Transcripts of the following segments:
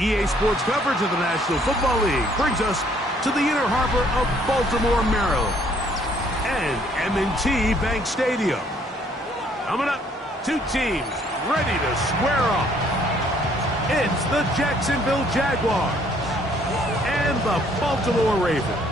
EA Sports coverage of the National Football League brings us to the inner harbor of Baltimore, Maryland, and M&T Bank Stadium. Coming up, two teams ready to square off. It's the Jacksonville Jaguars and the Baltimore Ravens.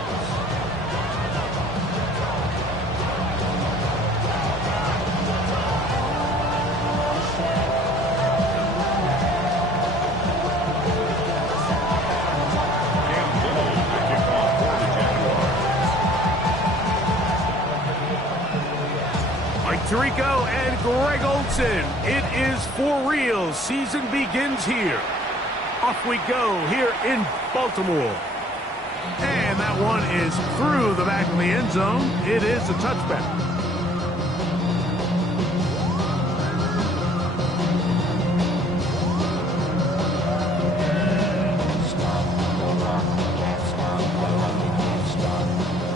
Tirico and Greg Olsen. It is for real. Season begins here. Off we go here in Baltimore. And that one is through the back of the end zone. It is a touchback.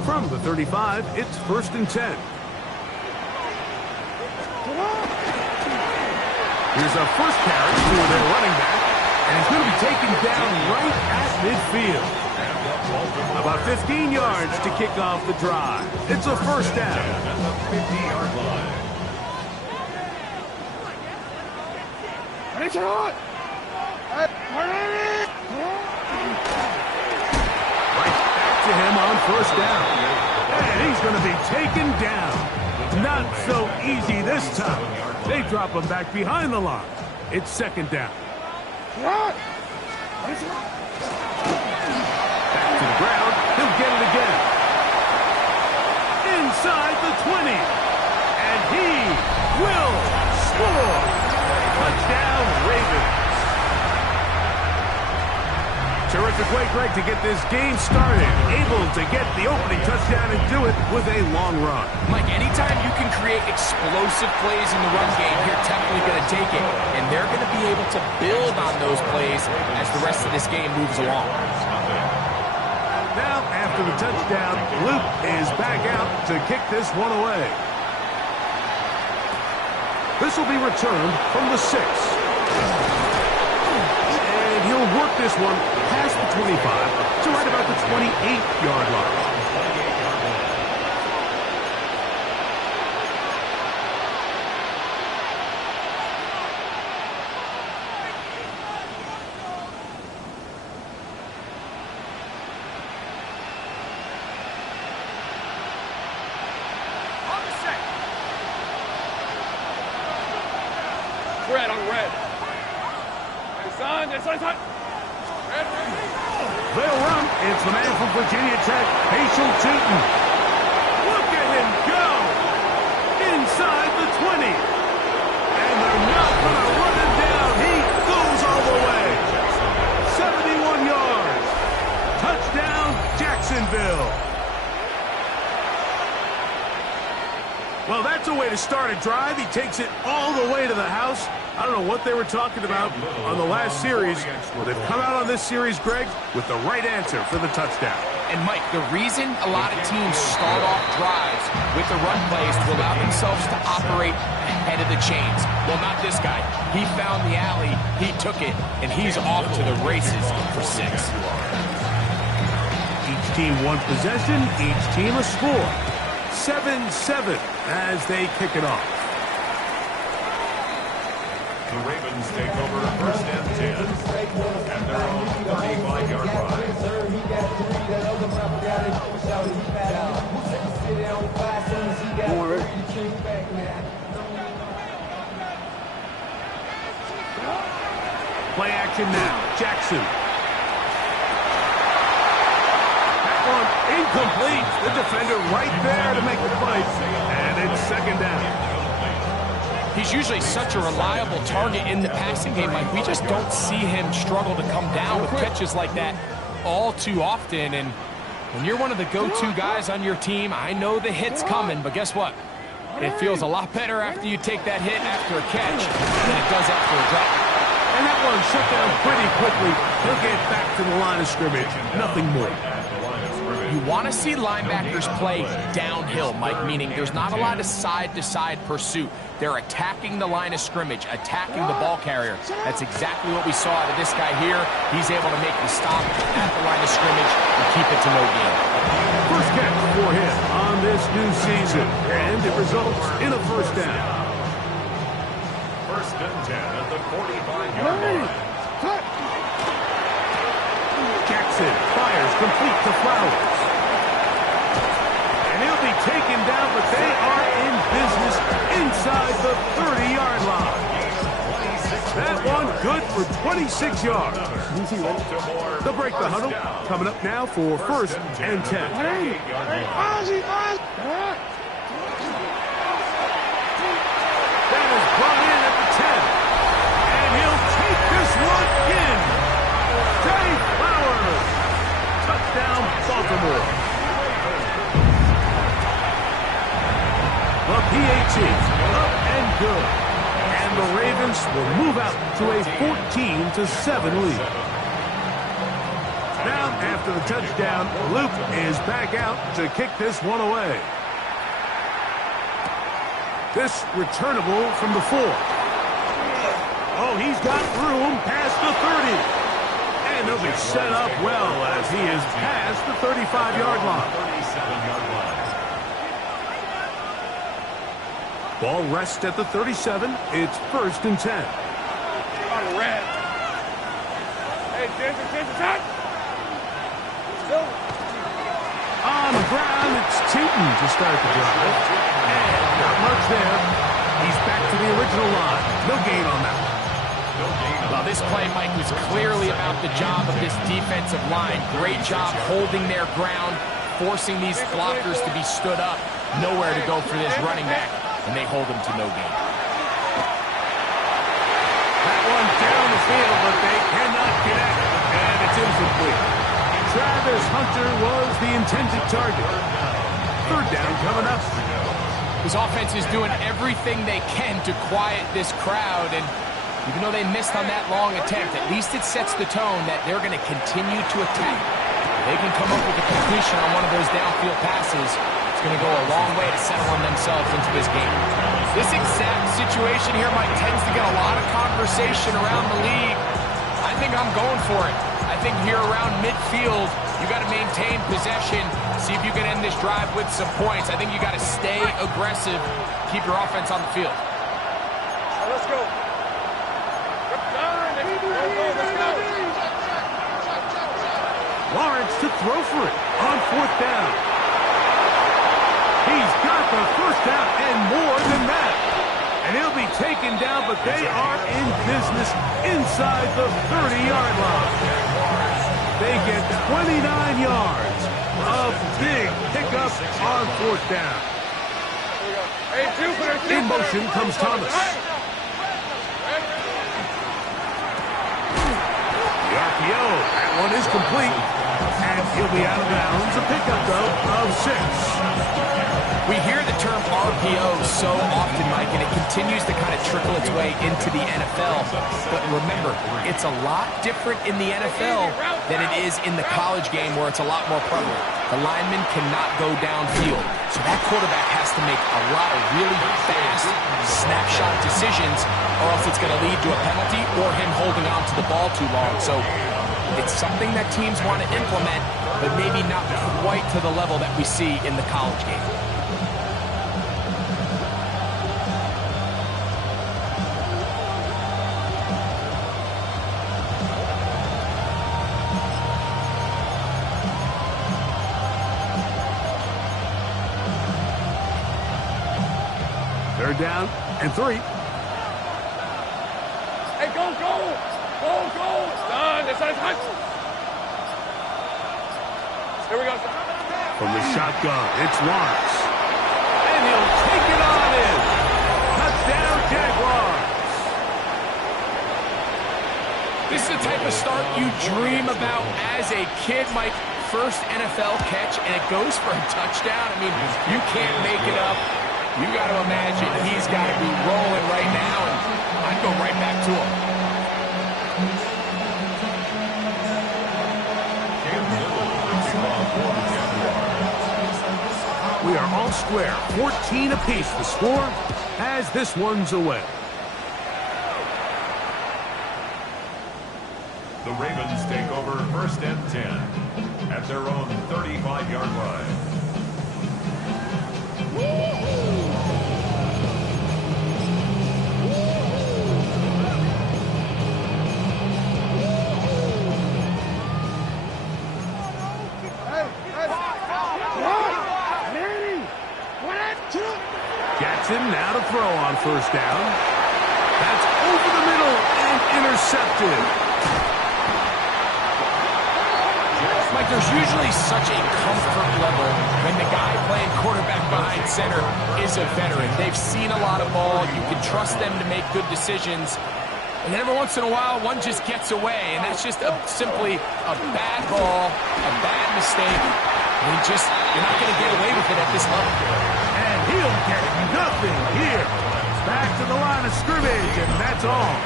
From the 35, it's 1st and 10. Here's a first carry to their running back, and he's going to be taken down right at midfield. About 15 yards to kick off the drive. It's a first down. 50-yard line. Right back to him on first down. And he's going to be taken down. Not so easy this time. They drop him back behind the line. It's 2nd down. Back to the ground. He'll get it again. Inside the 20. And he will score. Touchdown, Ravens. Terrific way, Greg, to get this game started. Able to get the opening touchdown and do it with a long run. Mike, anytime you can create explosive plays in the run game, you're definitely going to take it. And they're going to be able to build on those plays as the rest of this game moves along. Now, after the touchdown, Luke is back out to kick this one away. This will be returned from the 6. And he'll work this one past the 25 to right about the 28-yard line. Red on red. Son. They'll run. It's the man from Virginia Tech, Patriel Tootin. Look at him go. Inside the 20. And they're not going to run him down. He goes all the way. 71 yards. Touchdown, Jacksonville. Well, that's a way to start a drive. He takes it all the way to the house. I don't know what they were talking about on the last series. Well, they've come out on this series, Greg, with the right answer for the touchdown. And, Mike, the reason a lot of teams start off drives with the run plays to allow themselves to operate ahead of the chains. Well, not this guy. He found the alley, he took it, and he's off to the races for 6. Each team one possession, each team a score. 7-7 as they kick it off. The Ravens take over 1st and 10 at their own 35-yard line. Play action now. Jackson. That one incomplete. The defender right there to make the play. And it's 2nd down. He's usually such a reliable target in the passing game. Like, we just don't see him struggle to come down with catches like that all too often. And when you're one of the go-to guys on your team, I know the hit's coming, but guess what? It feels a lot better after you take that hit after a catch than it does after a drop. And that one shut down pretty quickly. He'll get back to the line of scrimmage. Nothing more. You want to see linebackers play downhill, Mike, meaning there's not a lot of side-to-side pursuit. They're attacking the line of scrimmage, attacking the ball carrier. That's exactly what we saw out of this guy here. He's able to make the stop at the line of scrimmage and keep it to no gain. First catch for him on this new season, and it results in a first down. First and 10 at the 45-yard line. Jackson fires complete to Flowers. And he'll be taken down, but they are in business inside the 30-yard line. That one good for 26 yards. They'll break the huddle. Coming up now for first and 10. That is brought in at the 10. And he'll take this one in. Jay Flowers. Touchdown, Baltimore. The PAT up and good. And the Ravens will move out to a 14-7 lead. Now, after the touchdown, Luke is back out to kick this one away. This returnable from the 4. Oh, he's got room past the 30. And he'll be set up well as he is past the 35-yard line. 37-yard line. Ball rests at the 37. It's first and 10. On the ground, it's Tootin to start the drive. And not much there. He's back to the original line. No gain on that one. Well, this play, Mike, was clearly about the job of this defensive line. Great job holding their ground, forcing these blockers to be stood up. Nowhere to go for this running back, and they hold him to no gain. That one down the field, but they cannot connect. And it's incomplete. Travis Hunter was the intended target. Third down coming up. His offense is doing everything they can to quiet this crowd, and even though they missed on that long attempt, at least it sets the tone that they're going to continue to attack. If they can come up with a completion on one of those downfield passes, it's going to go a long way to settle on themselves into this game. This exact situation here, Mike, tends to get a lot of conversation around the league. I think I'm going for it. I think here around midfield, you got to maintain possession, see if you can end this drive with some points. I think you got to stay aggressive, keep your offense on the field. Let's go. Lawrence to throw for it on fourth down. He's got the first down and more than that. And he'll be taken down, but they are in business inside the 30-yard line. They get 29 yards. A big pickup on fourth down. In motion comes Thomas. The RPO, that one is complete. And he'll be out of bounds. A pickup, though, of 6. We hear the term RPO so often, Mike, and it continues to kind of trickle its way into the NFL. But remember, it's a lot different in the NFL than it is in the college game where it's a lot more prevalent. The lineman cannot go downfield. So that quarterback has to make a lot of really fast snapshot decisions or else it's going to lead to a penalty or him holding on to the ball too long. So it's something that teams want to implement, but maybe not quite to the level that we see in the college game. Third down and 3. Hey, go, go! Go, go! Done. That's hot. Here we go. From the shotgun, it's Lawrence. And he'll take it on in. Touchdown, Jaguars. This is the type of start you dream about as a kid, Mike. First NFL catch, and it goes for a touchdown. I mean, you can't make it up. You got to imagine he's got to be rolling right now, and I'd go right back to him. Cam Little, the kickoff for the Jaguars. We are all square. 14 apiece the score as this one's away. The Ravens take over 1st and 10 at their own 35-yard line. Jackson now to throw on 1st down. That's over the middle and intercepted. Mike, there's usually such a comfort level when the guy playing quarterback behind center is a veteran. They've seen a lot of ball. You can trust them to make good decisions. And then every once in a while, one just gets away. And that's just simply a bad ball, a bad mistake. And you're not going to get away with it at this level. And he'll get nothing here. Back to the line of scrimmage, and that's all.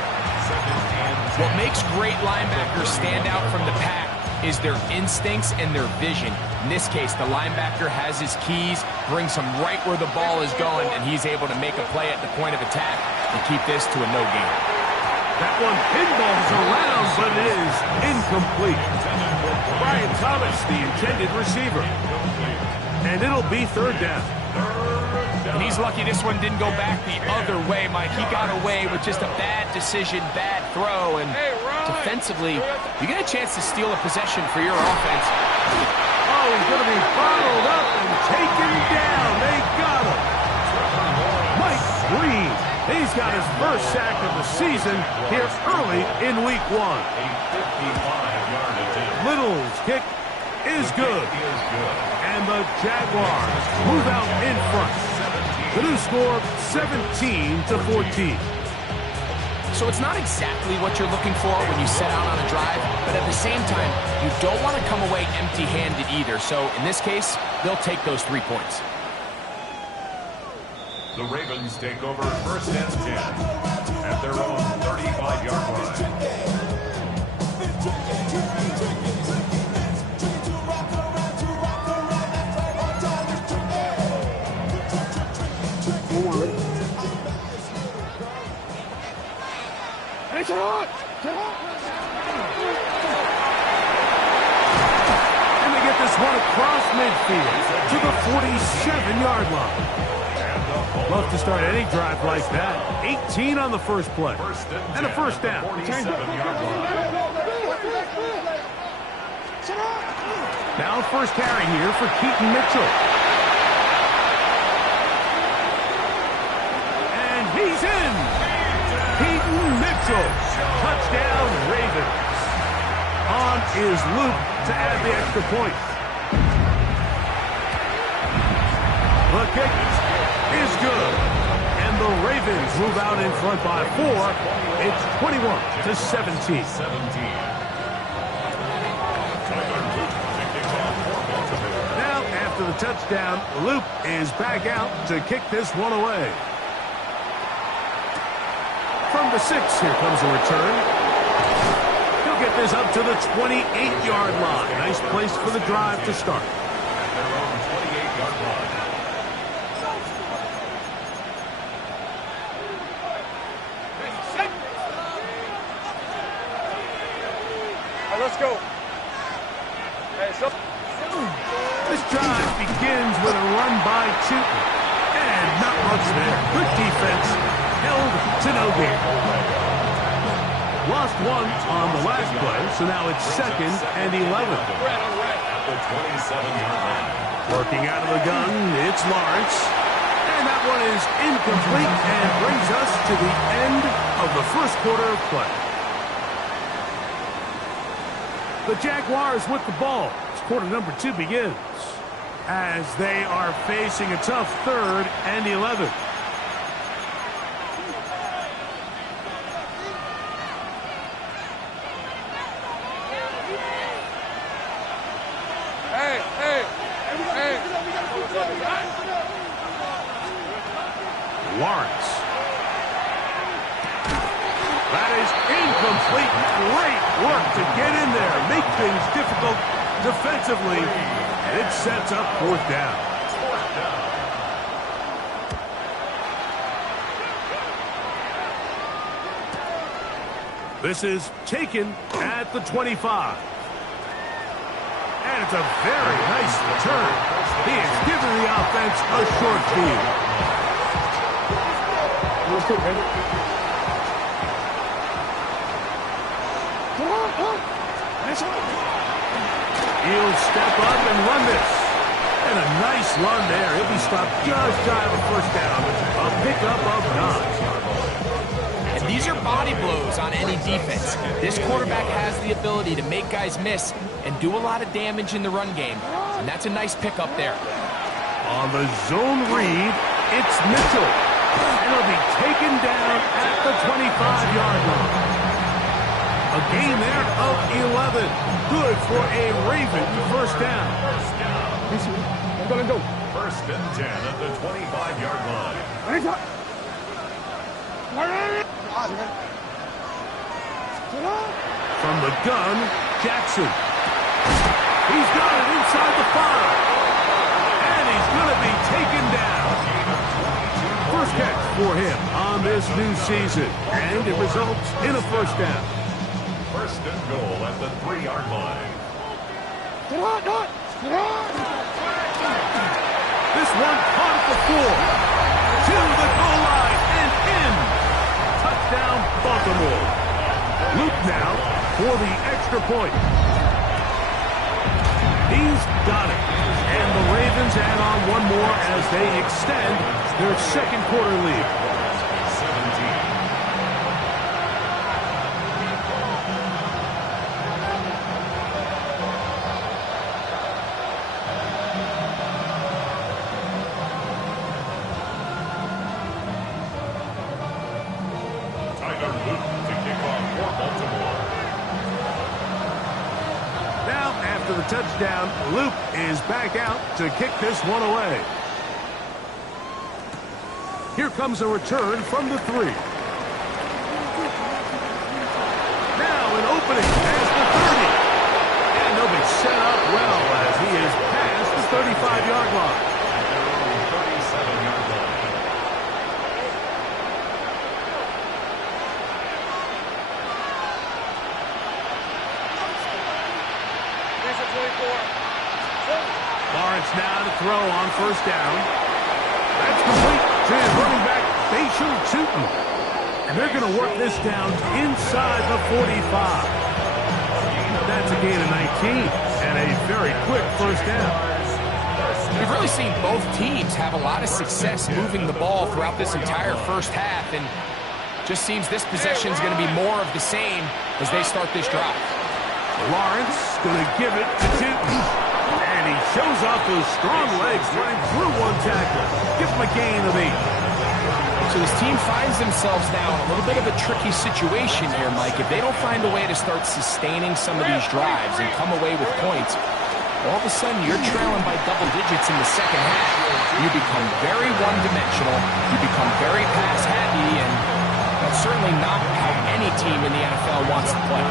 What makes great linebackers stand out from the pack is their instincts and their vision. In this case, the linebacker has his keys, brings him right where the ball is going, and he's able to make a play at the point of attack and keep this to a no gain. That one pinballs around, but it is incomplete. Brian Thomas, the intended receiver. And it'll be 3rd down. And he's lucky this one didn't go back the other way, Mike. He got away with just a bad decision, bad throw, and defensively, you get a chance to steal a possession for your offense. Oh, he's going to be bottled up and taken down. They got him. Mike Green, he's got his first sack of the season here early in week 1. Little's kick is good. And the Jaguars move out in front. The new score, 17-14. So it's not exactly what you're looking for when you set out on a drive, but at the same time, you don't want to come away empty-handed either. So in this case, they'll take those 3 points. The Ravens take over 1st and 10 at their own 35-yard line. And they get this one across midfield to the 47-yard line. Love to start any drive like that. 18 on the first play. And a 1st down. Now 1st carry here for Keaton Mitchell. And he's in. Keaton Mitchell. Touchdown, Ravens. On is Luke to add the extra point. The kick is good. And the Ravens move out in front by 4. It's 21-17. Now, after the touchdown, Luke is back out to kick this one away. From the 6, here comes a return. He'll get this up to the 28-yard line. Nice place for the drive to start. At their own 28-yard line. All right, let's go. Hey, so This drive begins with a run by Tootin. And not much there. Good defense. Held to no gain. Lost 1 on the last play, so now it's 2nd and 11. At the 27-yard line. Working out of the gun, it's Lawrence. And that one is incomplete and brings us to the end of the first quarter of play. The Jaguars with the ball as quarter number 2 begins, as they are facing a tough 3rd and 11. Lawrence. That is incomplete. Great work to get in there. Make things difficult defensively. And it sets up 4th down. This is taken at the 25. And it's a very nice return. He has given the offense a short field. He'll step up and run this. And a nice run there. He'll be stopped just shy of a first down. A pickup of 9. And these are body blows on any defense. This quarterback has the ability to make guys miss and do a lot of damage in the run game. And that's a nice pickup there. On the zone read, it's Mitchell. And he'll be taken down at the 25-yard line. A gain there of 11. Good for a Raven first down. First and 10 at the 25-yard line. From the gun, Jackson. He's got it inside the 5. And he's going to be taken down. First catch for him on this new season. And it results in a first down. First and goal at the 3-yard line. This one caught the 4. To the goal line and in. Touchdown, Baltimore. Luke now for the extra point. He's got it. And the Ravens add on one more as they extend their second quarter lead. 17. After the touchdown, Luke is back out to kick this one away. Here comes a return from the 3. Now an opening as the 30. And they'll be set up well as he is past the 35-yard line. At their own 37-yard line. Lawrence now to throw on first down. That's complete to his running back, Facial Tootin. And they're going to work this down inside the 45. That's a gain of 19 and a very quick first down. We've really seen both teams have a lot of success moving the ball throughout this entire first half, and just seems this possession is going to be more of the same as they start this drive. Lawrence going to give it to Tootin. And he shows off those strong legs running through one tackle. Give him a gain of 8. So this team finds themselves now in a little bit of a tricky situation here, Mike. If they don't find a way to start sustaining some of these drives and come away with points, all of a sudden you're trailing by double digits in the second half. You become very one-dimensional. You become very pass-happy, and that's certainly not how any team in the NFL wants to play.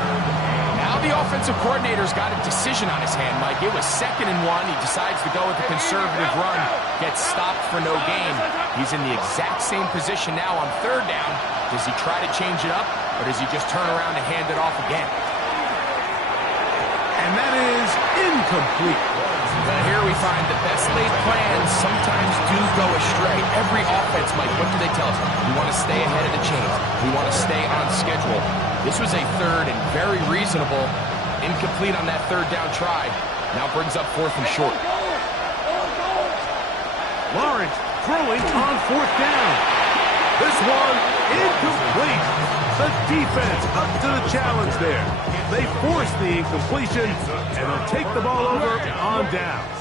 Now the offensive coordinator's got a decision on his hand, Mike. It was 2nd and 1. He decides to go with the conservative run, gets stopped for no gain. He's in the exact same position now on 3rd down. Does he try to change it up, or does he just turn around and hand it off again? And that is incomplete. Now here we find the best laid plans sometimes do go astray. Every offense, Mike, what do they tell us? We want to stay ahead of the chains. We want to stay on schedule. This was a 3rd and very reasonable. Incomplete on that 3rd down try. Now brings up 4th and short. Lawrence throwing on 4th down. This one incomplete. The defense up to the challenge there. They force the incompletion, and they'll take the ball over on downs.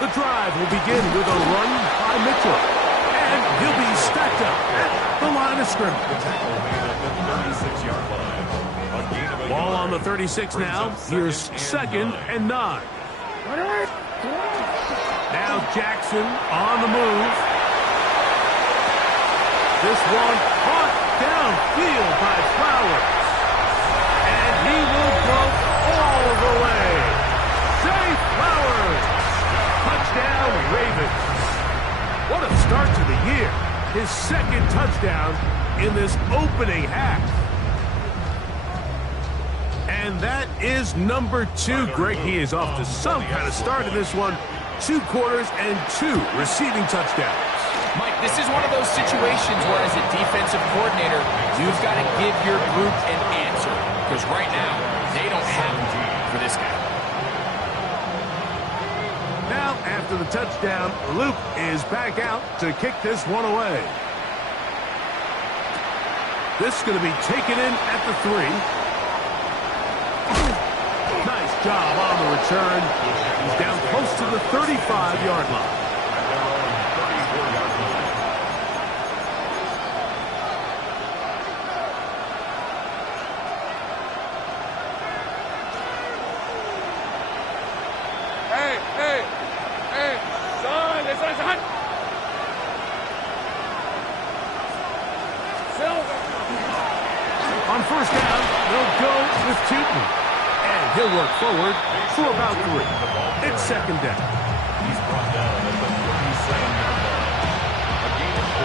The drive will begin with a run by Mitchell. And he'll be stacked up at the line of scrimmage. Ball on the 36 now. Here's 2nd and 9. Now Jackson on the move. This one caught downfield by Flowers. And he will go all the way. Zay Flowers. Touchdown, Ravens. What a start to the year. His 2nd touchdown in this opening half. And that is number 2. Greg, he is off to some kind of start in this one. 2 quarters and 2 receiving touchdowns. Mike, this is one of those situations where as a defensive coordinator, you've got to give your group an answer. Because right now, they don't have it for this guy. Now, after the touchdown, Luke is back out to kick this one away. This is going to be taken in at the 3. Nice job on the return. He's down close to the 35-yard line. On first down, they'll go with Tootin. And he'll work forward for about 3. It's second down. He's brought down at the 37-yard line. A gain of 4.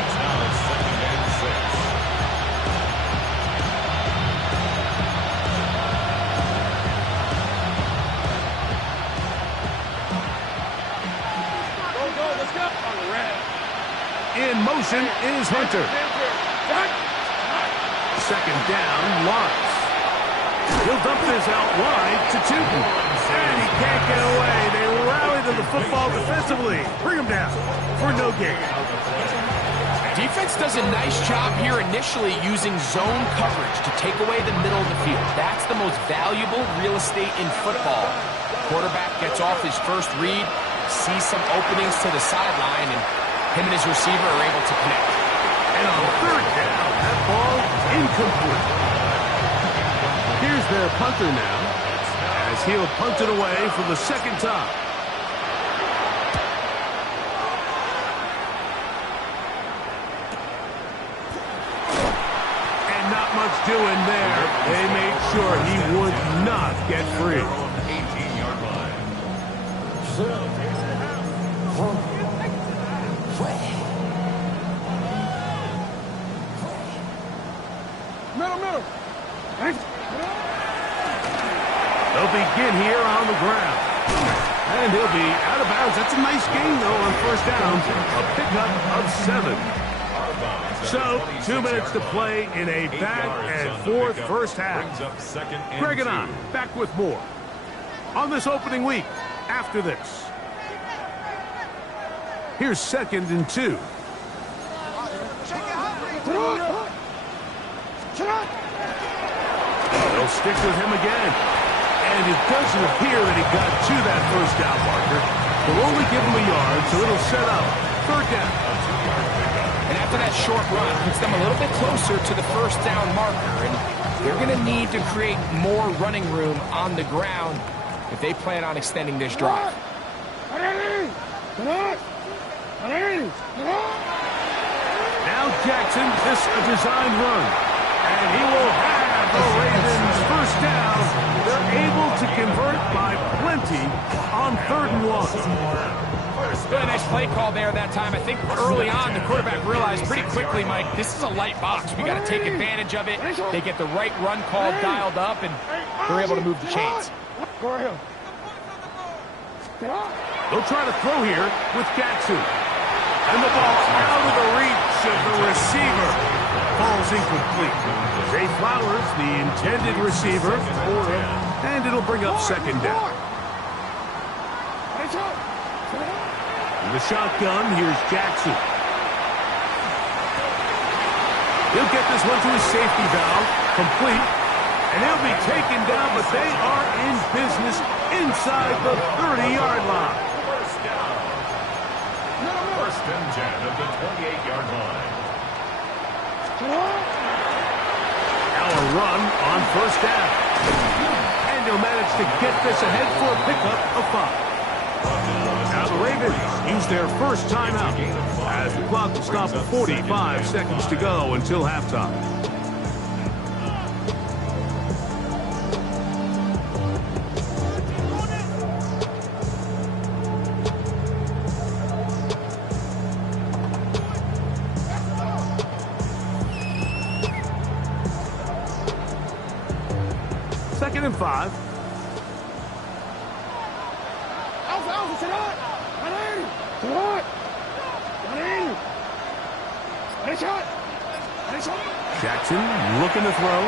It's now second and 6. Go, let's go. On the red. In motion is Hunter. Second down, Lawrence. He'll dump this out wide to Tootin. And he can't get away. They rally to the football defensively. Bring him down for no gain. Defense does a nice job here initially using zone coverage to take away the middle of the field. That's the most valuable real estate in football. Quarterback gets off his first read, sees some openings to the sideline, and him and his receiver are able to connect. And on third down, that ball incomplete. Here's their punter now, as he'll punt it away for the second time. And not much doing there. They made sure he would not get free. 18-yard line. Middle. They'll begin here on the ground. And he'll be out of bounds. That's a nice gain, though, on first down. A pickup of 7. So, 2 minutes to play in a back-and-forth first half. Greg and I back with more on this opening week after this. Here's second and 2. They'll stick with him again. And it doesn't appear that he got to that first down marker. They'll only give him a yard, so it'll set up third down. And after that short run, puts them a little bit closer to the first down marker. And they're going to need to create more running room on the ground if they plan on extending this drive. Now Jackson, this a designed run. And he will have the Ravens first down. They're able to convert by plenty on 3rd and 1. Really nice play call there that time. I think early on the quarterback realized pretty quickly, Mike, this is a light box. We got to take advantage of it. They get the right run call dialed up, and they're able to move the chains. They'll try to throw here with Jackson. And the ball out of the reach of the receiver. Falls incomplete. Zay Flowers, the intended receiver, and it'll bring up second down. In the shotgun, here's Jackson. He'll get this one to his safety valve, complete, and he'll be taken down, but they are in business inside the 30-yard line. First and 10 at the 28-yard line. Now a run on first down. And he'll manage to get this ahead for a pickup of 5. Now the Ravens use their first timeout as the clock will stop at 45 seconds to go until halftime. 2nd and 5. Jackson looking to throw.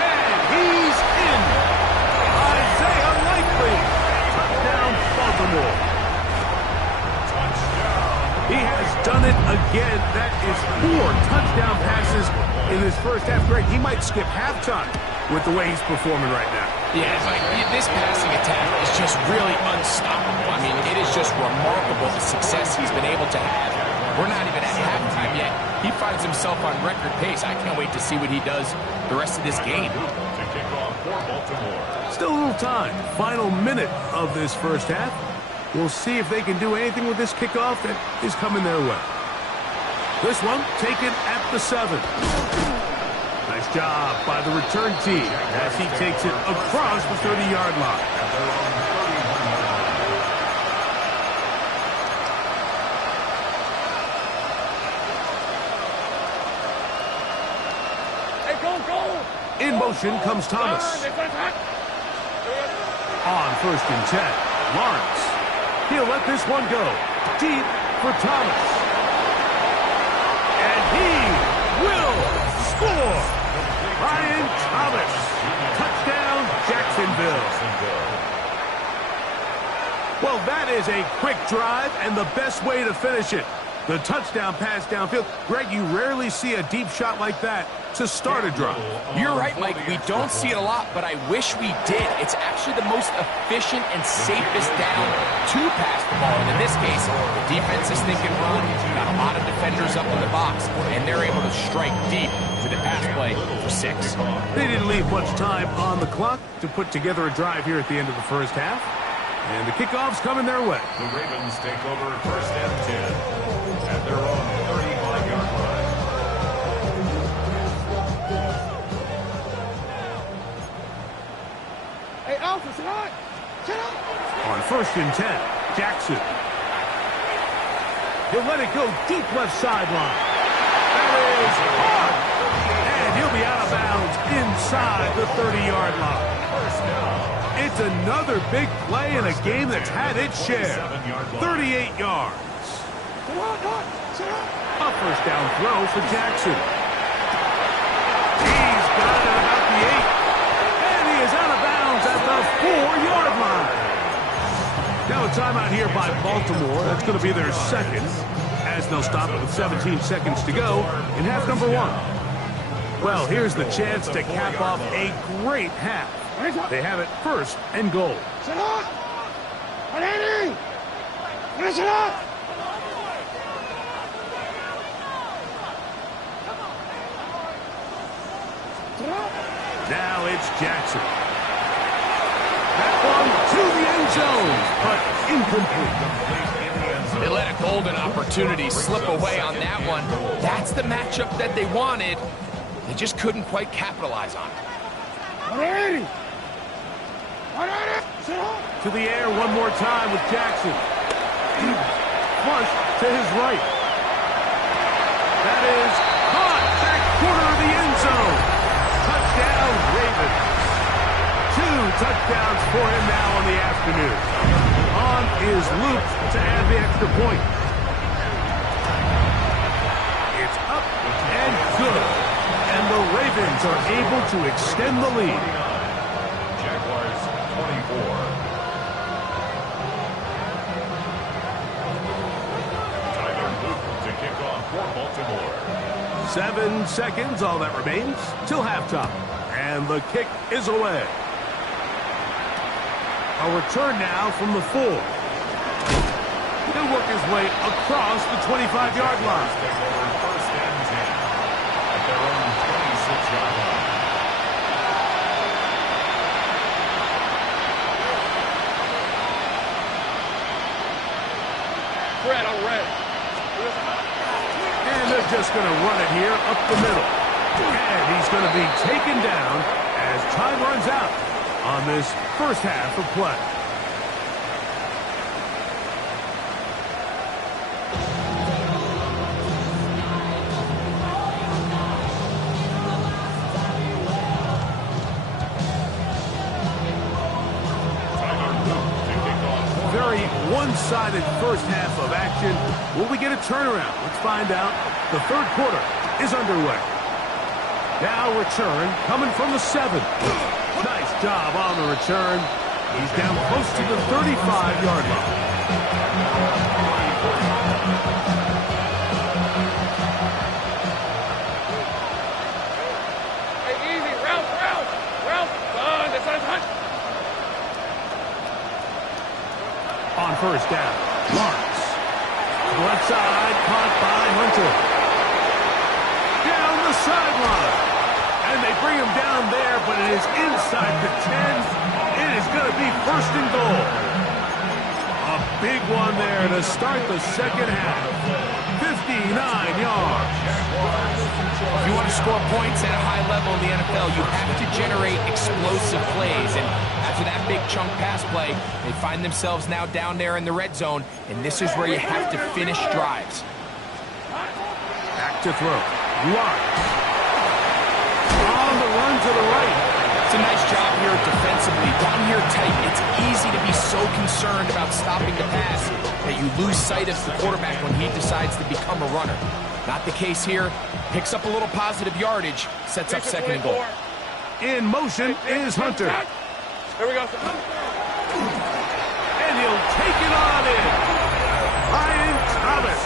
And he's in. Isaiah Likely. Touchdown, Baltimore. He has done it again. That is 4 touchdown passes in his first half. Greg, he might skip halftime with the way he's performing right now. Yeah, Mike, this passing attack is just really unstoppable. I mean, it is just remarkable the success he's been able to have. We're not even at halftime yet. He finds himself on record pace. I can't wait to see what he does the rest of this game. To kick off for Baltimore. Still a little time. Final minute of this first half. We'll see if they can do anything with this kickoff that is coming their way. This one taken at the 7. Nice job by the return team as he takes it across the 30-yard line. In motion comes Thomas. On 1st and 10, Lawrence. He'll let this one go. Deep for Thomas. And he will score. Ryan Thomas. Touchdown, Jacksonville. Well, that is a quick drive and the best way to finish it. The touchdown pass downfield. Greg, you rarely see a deep shot like that to start a drive. You're right, Mike. We don't see it a lot, but I wish we did. It's actually the most efficient and safest down to pass the ball. And in this case, the defense is thinking run. Got a lot of defenders up in the box, and they're able to strike deep with the pass play for 6. They didn't leave much time on the clock to put together a drive here at the end of the first half. And the kickoff's coming their way. The Ravens take over 1st and 10 at their own 35-yard line. Hey, Alpha, sit up. On 1st and 10, Jackson. He'll let it go deep left sideline. That is caught. And he'll be out of bounds inside the 30-yard line. It's another big play in a game that's had its share. 38 yards. A 1st down throw for Jackson. He's got it about the 8. And he is out of bounds at the 4-yard line. Now a timeout here by Baltimore. That's going to be their 2nd, as they'll stop it with 17 seconds to go in half number 1. Well, here's the chance to cap off a great half. They have it 1st and goal. Now it's Jackson. That one to the end zone, but incomplete. They let a golden opportunity slip away on that one. That's the matchup that they wanted. They just couldn't quite capitalize on it. To the air one more time with Jackson. Flush to his right. That is caught back corner of the end zone. Touchdown, Ravens. 2 touchdowns for him now on the afternoon. On is Luke to add the extra point. It's up and good. And the Ravens are able to extend the lead. Jaguars 24. Tyler Luke to kick off for Baltimore. 7 seconds, all that remains, till halftime. And the kick is away. A return now from the 4. He'll work his way across the 25-yard line. Take over 1st and 10 at their own 26-yard line. Fred, I'm ready. And they're just going to run it here up the middle. And he's going to be taken down as time runs out on this first half of play. one-sided first half of action. Will we get a turnaround? Let's find out. The third quarter is underway. Now return coming from the 7. Nice job on the return. He's down close to the 35-yard line. Hey, easy. Ralph. Son, that's not touch. On first down, Lawrence. Left side, caught by Hunter. Down the sideline. And they bring him down there, but it is inside the 10. It is going to be first and goal. A big one there to start the second half. 59 yards. If you want to score points at a high level in the NFL, you have to generate explosive plays. And after that big chunk pass play, they find themselves now down there in the red zone, and this is where you have to finish drives. Back to throw. Lawrence. On the run to the right. It's a nice job here defensively. Down here tight, it's easy to be so concerned about stopping the pass that you lose sight of the quarterback when he decides to become a runner. Not the case here. Picks up a little positive yardage, sets up second and goal. In motion is Hunter. Here we go. And he'll take it on in. Ryan Thomas.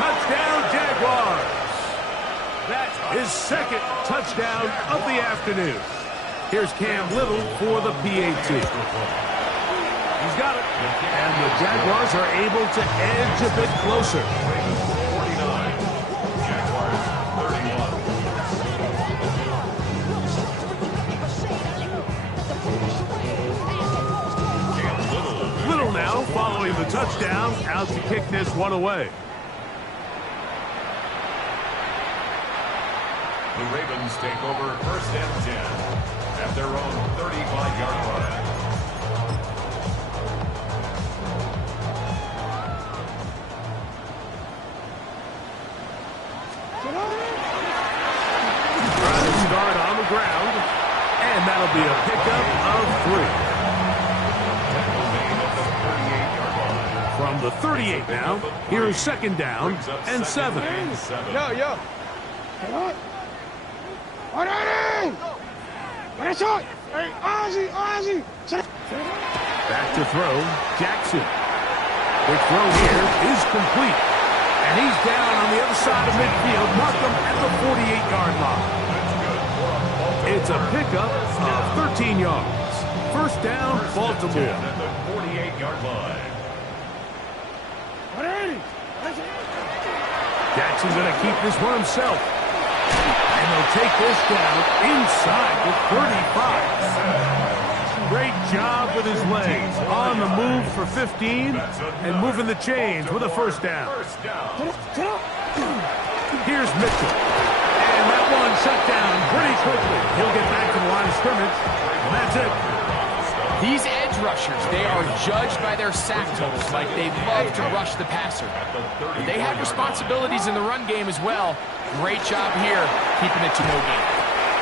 Touchdown, Jaguars. That's his second touchdown of the afternoon. Here's Cam Little for the PAT. He's got it. And the Jaguars are able to edge a bit closer. 49. Jaguars 31. Little now following the touchdown, out to kick this one away. The Ravens take over first and 10 at their own 35-yard line. Trying to start on the ground, and that'll be a pickup of 3. From the 38 now, here's second down and 7. Yo. Come on. Back to throw, Jackson. The throw here is complete. And he's down on the other side of midfield. Mark him at the 48-yard line. It's a pickup of 13 yards. First down, Baltimore. At the 48-yard line. Jackson's going to keep this one himself. And they'll take this down inside the 35. Great job with his legs. On the move for 15 and moving the chains with a first down. Here's Mitchell. And that one shut down pretty quickly. He'll get back to the line of scrimmage. And that's it. These edge rushers, they are judged by their sack totals like they love to rush the passer. They have responsibilities in the run game as well. Great job here, keeping it to no gain.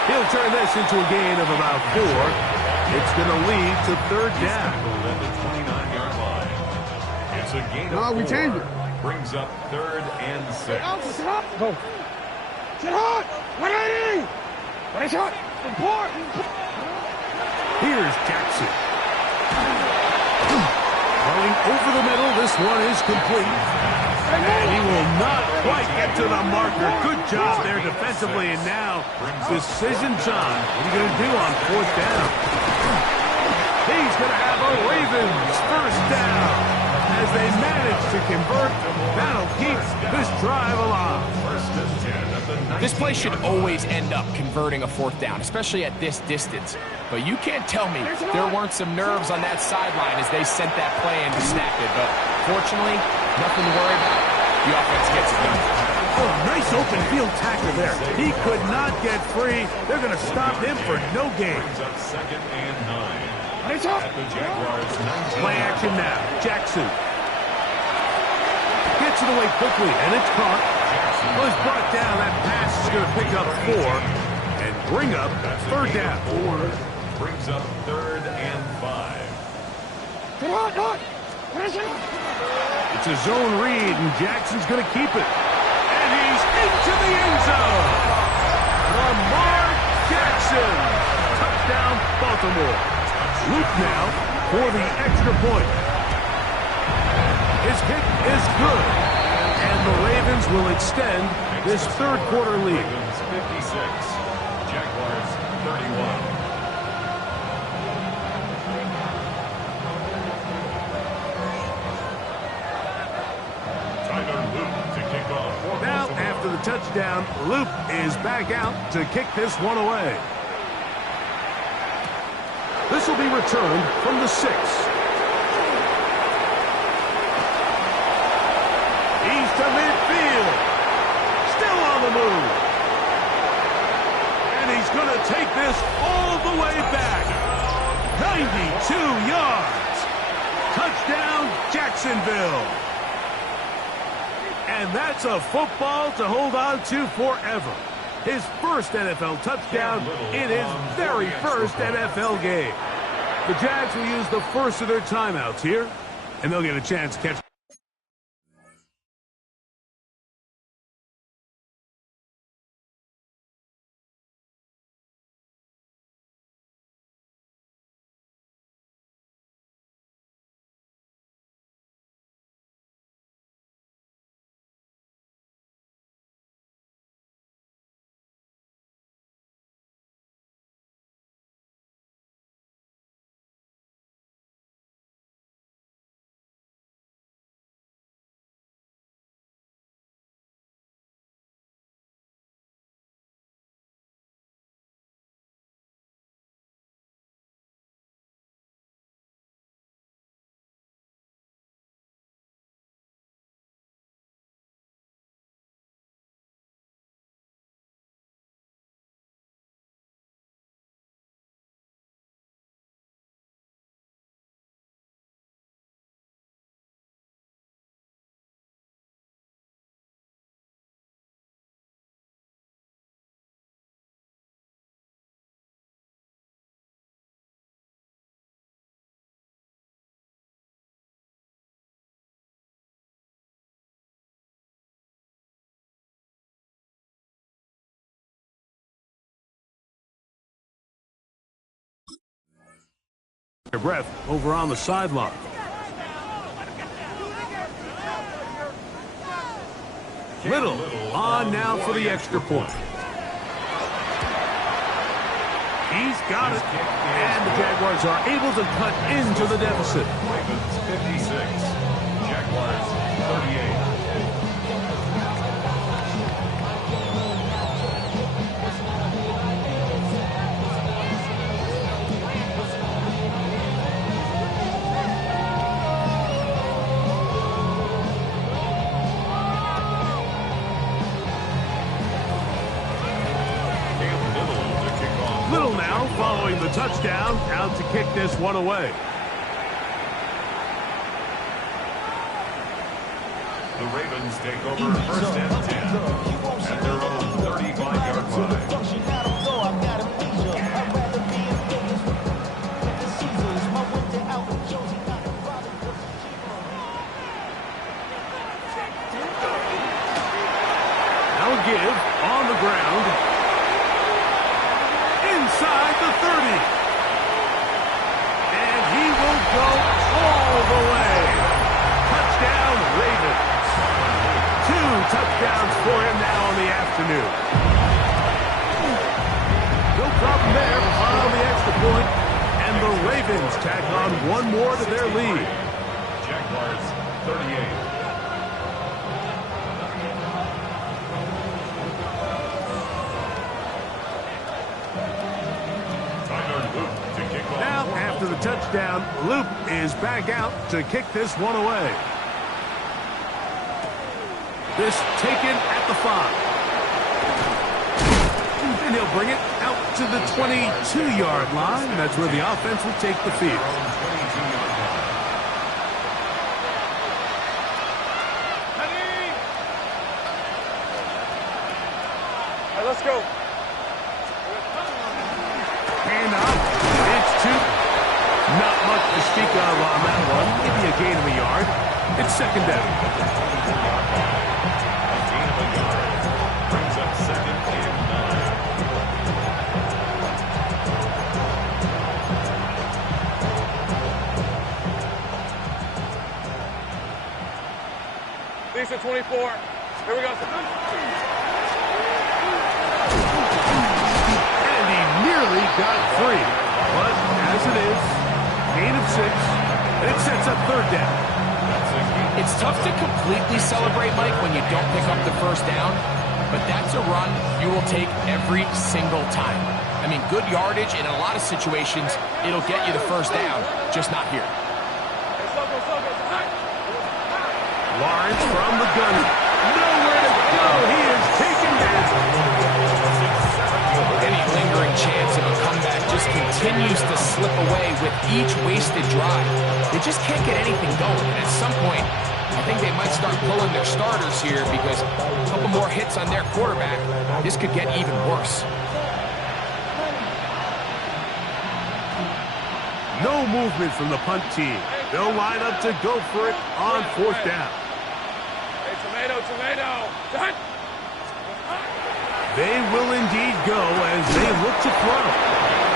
He'll turn this into a gain of about 4. It's going to lead to third down. At the 29-yard line. It's a gain of 4. We changed it. Brings up third and 6. Go. Get hot. 180. What is hot? Here's Jackson. Going over the middle. This one is complete. And he will not quite get to the marker. Good job there defensively. And now, decision time. What are you going to do on fourth down? He's going to have a Ravens first down. As they manage to convert, that'll keep this drive alive. First and 10 at the 19. This play should always end up converting a fourth down, especially at this distance. But you can't tell me there weren't some nerves on that sideline as they sent that play in to snap it. But fortunately, nothing to worry about. The offense gets it done. Oh, nice open field tackle there. He could not get free. They're going to stop him for no gain. Brings up second and 9. At the Jaguars 19. Play action now. Jackson. Gets it away quickly, and it's caught. Well, it's brought down. That pass is going to pick up 4 and bring up third down. 4 brings up third and 5. It's a zone read, and Jackson's going to keep it. And he's into the end zone. Lamar Jackson. Touchdown, Baltimore. Luke now for the extra point. His kick is good. And the Ravens will extend this third quarter lead. Ravens 56, Jaguars 31. Now, after the touchdown, Luke is back out to kick this one away. This will be returned from the 6. He's to midfield. Still on the move. And he's going to take this all the way back. 92 yards. Touchdown, Jacksonville. And that's a football to hold on to forever. His first NFL touchdown in his very first NFL game. The Jags will use the first of their timeouts here, and they'll get a chance to catch. Their breath over on the sideline. Little on now for the extra point. He's got it. And the Jaguars are able to cut into the deficit. Ravens 56, Jaguars 38. Little now following the touchdown, out to kick this one away. The Ravens take over first and 10 at their own 35-yard line. Now a give on the ground. Inside the 30. And he will go all the way. Touchdown, Ravens. 2 touchdowns for him now in the afternoon. No problem there on the extra point. And the Ravens tack on one more to their lead. Jaguars 38. Now, after the touchdown, Luke is back out to kick this one away. This taken at the 5. And he'll bring it out to the 22-yard line. That's where the offense will take the field. All right, let's go. Hand off. It's 2. Not much to speak of on that one. Maybe a gain of a yard. It's second down. A gain of a yard brings up 2nd and 9. Lisa 24. Here we go. And he nearly got free. But as it is, gain of 6, and it sets up third down. It's tough to completely celebrate, Mike, when you don't pick up the first down, but that's a run you will take every single time. I mean, good yardage, and in a lot of situations, it'll get you the first down, just not here. Lawrence from the gun. Nowhere to go. He is taken down. Any lingering chance of a comeback just continues to slip away with each wasted drive. They just can't get anything going. And at some point, I think they might start pulling their starters here because a couple more hits on their quarterback, this could get even worse. No movement from the punt team. They'll line up to go for it on fourth down. Hey, tomato. Done. They will indeed go as they look to throw.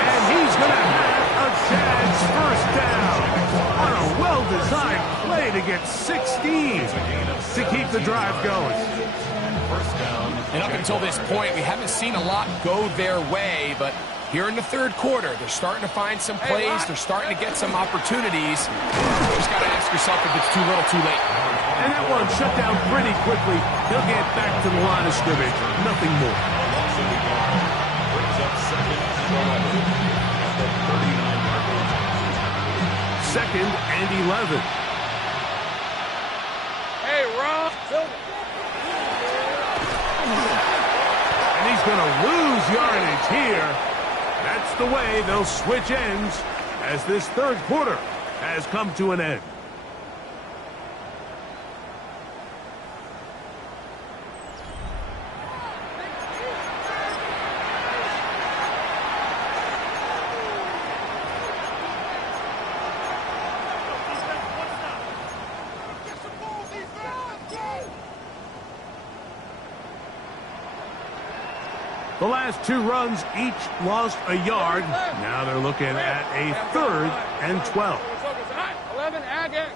And he's going to have a Jags first down. On a well-designed play to get 16 to keep the drive going. And up until this point, we haven't seen a lot go their way, but here in the third quarter, they're starting to find some plays. They're starting to get some opportunities. Just got to ask yourself if it's too little, too late. And that one shut down pretty quickly. He'll get back to the line of scrimmage. Nothing more. Brings up 2nd and 11 at the 39-yard line. 2nd and 11. Hey, Rob. And he's going to lose yardage here. That's the way they'll switch ends as this third quarter has come to an end. The last two runs each lost a yard. Now they're looking at a 3rd and 12. 11, Agate.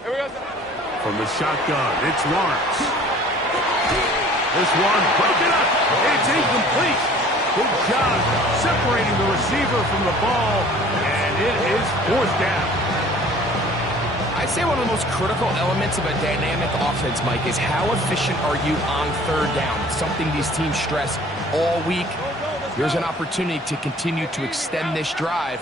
Here we go. From the shotgun, it's Lawrence. This one broken up. It's incomplete. Good job separating the receiver from the ball, and it is fourth down. I'd say one of the most critical elements of a dynamic offense, Mike, is how efficient are you on third down? It's something these teams stress all week. Here's an opportunity to continue to extend this drive.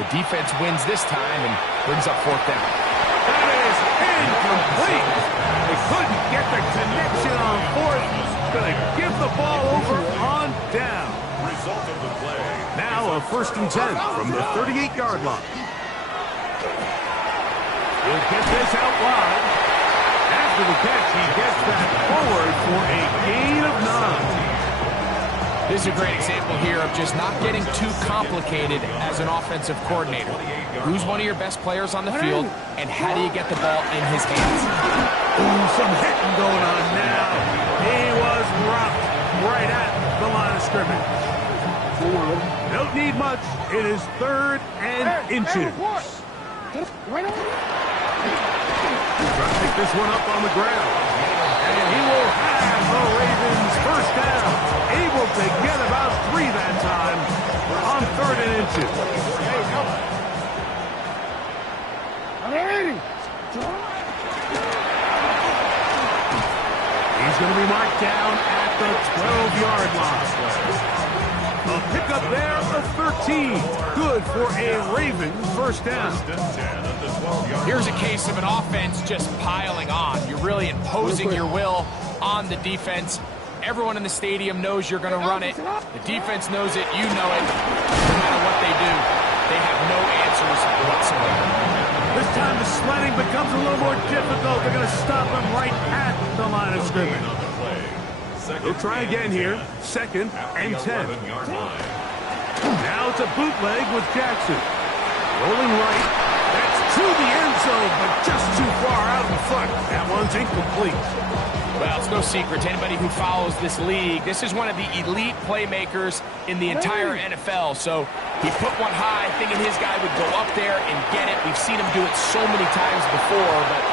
The defense wins this time and brings up fourth down. That is incomplete. They couldn't get the connection on fourth. Going to give the ball over on down. Result of the play. Now a 1st and 10 from the 38-yard line. He'll get this out wide. After the catch, he gets that forward for a gain of 9. This is a great example here of just not getting too complicated as an offensive coordinator. Who's one of your best players on the field, and how do you get the ball in his hands? Ooh, some hitting going on now. He was rocked right at the line of scrimmage. Don't need much. It is 3rd and inches. Trying to pick this one up on the ground. And he will have the Ravens first down. Able to get about 3 that time on 3rd and inches. He's going to be marked down at the 12-yard line. A pickup there of 13. Good for a Ravens first down. Here's a case of an offense just piling on. You're really imposing your will on the defense. Everyone in the stadium knows you're going to run it. The defense knows it. You know it. No matter what they do, they have no answers whatsoever. This time the sledding becomes a little more difficult. They're going to stop him right at the line of scrimmage. They'll try again here. 2nd and 10. Now Now it's a bootleg with Jackson. Rolling right. That's to the end zone, but just too far out in front. That one's incomplete. Well, it's no secret to anybody who follows this league. This is one of the elite playmakers in the entire NFL. So he put one high, thinking his guy would go up there and get it. We've seen him do it so many times before, but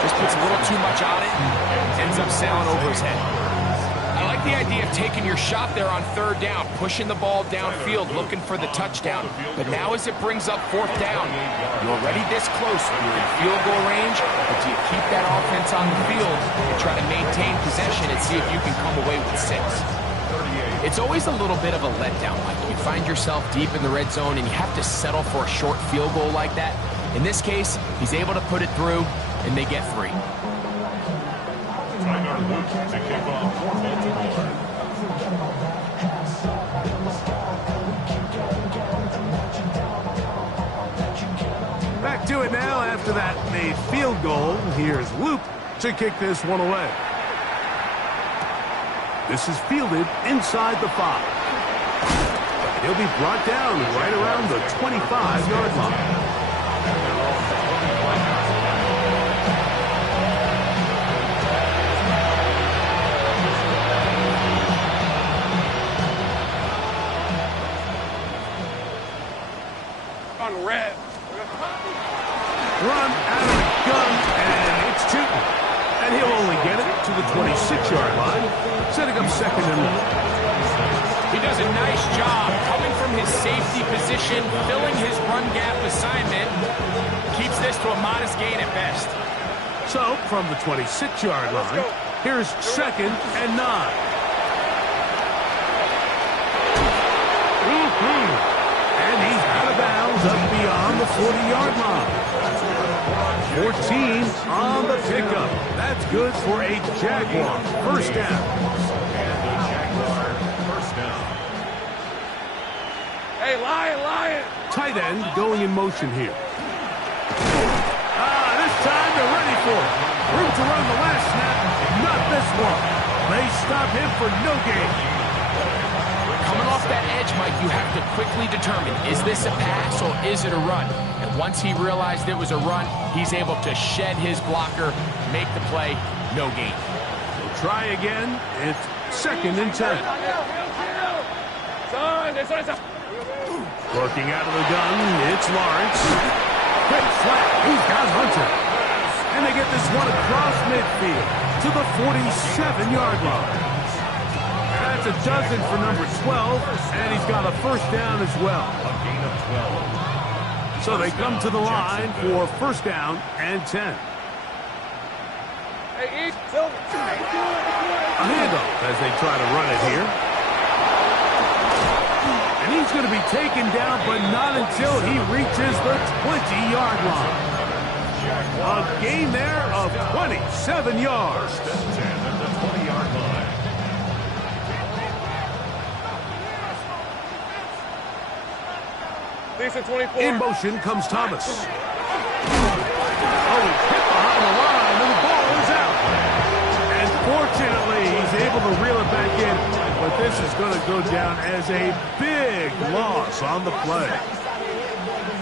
just puts a little too much on it and ends up sailing over his head. I like the idea of taking your shot there on third down, pushing the ball downfield, looking for the touchdown. But now as it brings up fourth down, you're already this close. You're in field goal range, but do you keep that offense on the field and try to maintain possession and see if you can come away with 6? It's always a little bit of a letdown. Like you find yourself deep in the red zone and you have to settle for a short field goal like that. In this case, he's able to put it through, and they get 3. To kick off for Baltimore. Back to it now after that made field goal. Here's Loop to kick this one away. This is fielded inside the 5. He'll be brought down right around the 25-yard line. Red. Run out of the gun, and it's Tootin. And he'll only get it to the 26-yard line, setting up 2nd and 1. He does a nice job coming from his safety position, filling his run gap assignment, keeps this to a modest gain at best. So, from the 26-yard line, here's 2nd and 9. And he's out of bounds up beyond the 40-yard line. 14 on the pickup. That's good for a Jaguar first down. Hey, Lion! Tight end going in motion here. This time they're ready for it. Room to run the last snap. Not this one. They stop him for no gain. Coming off that edge, Mike, you have to quickly determine, is this a pass or is it a run? And once he realized it was a run, he's able to shed his blocker, make the play, no gain. We'll try again. It's 2nd and 10. Working out of the gun, it's Lawrence. Quick flat, he's got Hunter. And they get this one across midfield to the 47-yard line. That's a dozen for number 12, and he's got a first down as well. A gain of 12. So they come to the line for first down and 10. A handoff as they try to run it here. And he's going to be taken down, but not until he reaches the 20-yard line. A gain there of 27 yards. First and 10 at the 20-yard line. In motion comes Thomas. Oh, he's hit behind the line, and the ball is out. And fortunately, he's able to reel it back in. But this is going to go down as a big loss on the play.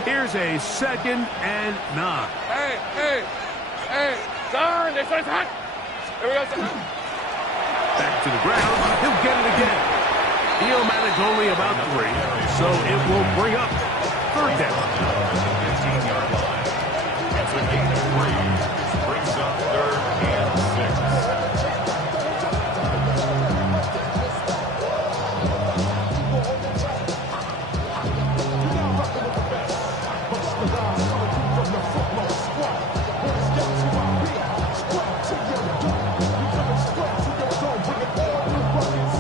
Here's a 2nd and 9. Hey, son, this one's hot. Here we go, son. Back to the ground. He'll get it again. He'll manage only about 3, so it will bring up third down. 15-yard line. It's a gain of 3. Brings up 3rd and 6.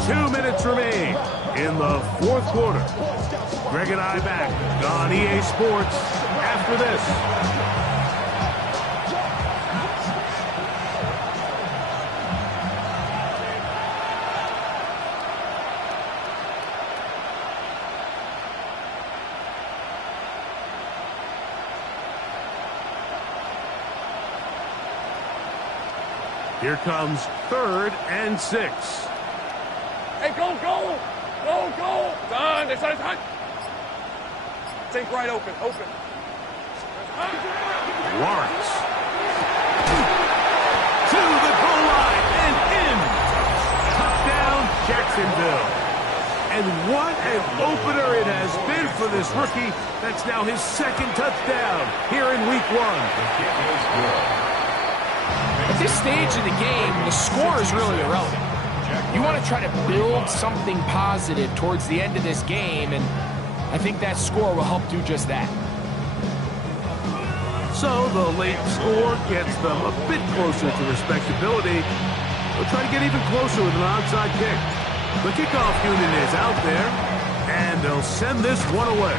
2 minutes remain in the 4th quarter. Greg and I back on EA Sports after this. Here comes 3rd and 6. Hey, go! Son, this one's hot. Think right open. Lawrence. To the goal line and in. Touchdown, Jacksonville. And what an opener it has been for this rookie. That's now his second touchdown here in week 1. At this stage of the game, the score is really irrelevant. You want to try to build something positive towards the end of this game, and I think that score will help do just that. So the late score gets them a bit closer to respectability. They'll try to get even closer with an onside kick. The kickoff unit is out there, and they'll send this one away.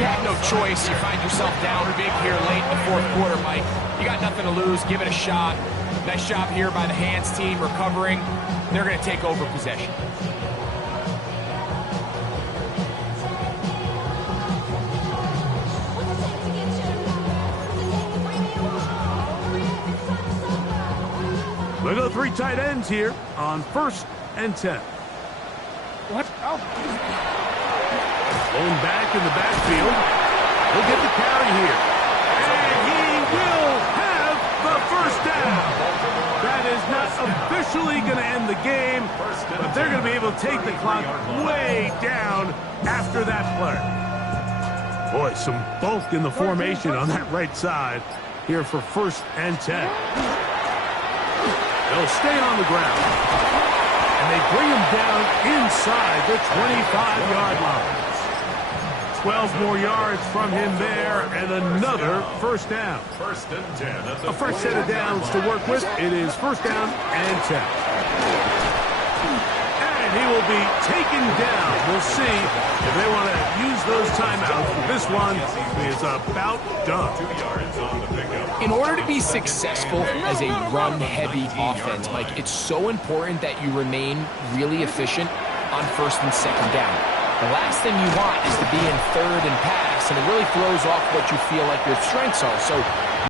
You have no choice. You find yourself down big here late in the fourth quarter, Mike. You got nothing to lose. Give it a shot. Nice job here by the hands team recovering. They're going to take over possession. They go 3 tight ends here on 1st and 10. What? Oh. Thrown back in the backfield. He'll get the carry here. And he will have the first down. That is not officially going to end the game, but they're going to be able to take the clock way down after that play. Boy, some bulk in the formation on that right side here for 1st and 10. They'll stay on the ground. And they bring him down inside the 25-yard line. 12 more yards from him there, and another first down. 1st and 10. A fresh set of downs to work with. It is 1st down and 10. And he will be taken down. We'll see if they want to use those timeouts. This one is about done. 2 yards on the pickup. In order to be successful as a run-heavy offense, Mike, it's so important that you remain really efficient on 1st and 2nd down. The last thing you want is to be in 3rd and pass, and it really throws off what you feel like your strengths are. So